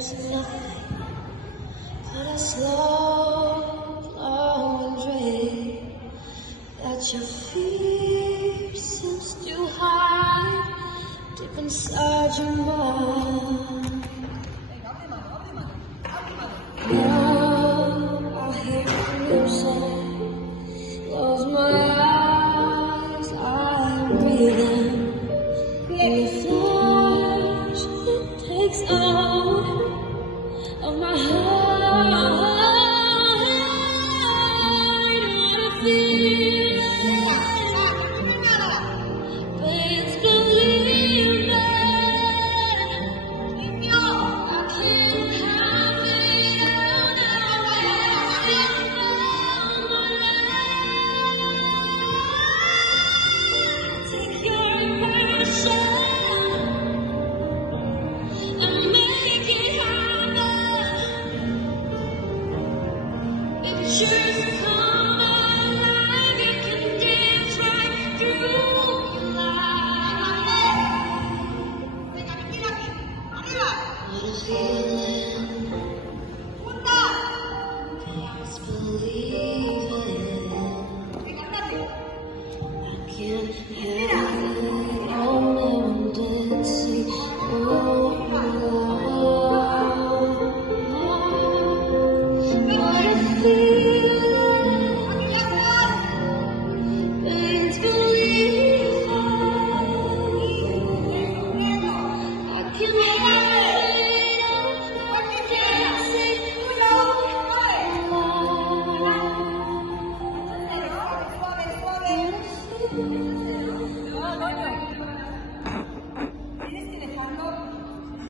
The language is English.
to nothing but a slow flowing dream that your fear seems to hide deep inside your mind. Now I hear you say, close my eyes, I'm breathing. A flash that takes out of my heart. What a feeling, please believe that I can't have it now. Take your passion and make it happen. If just come alive, you can dance right through your life. What a feeling.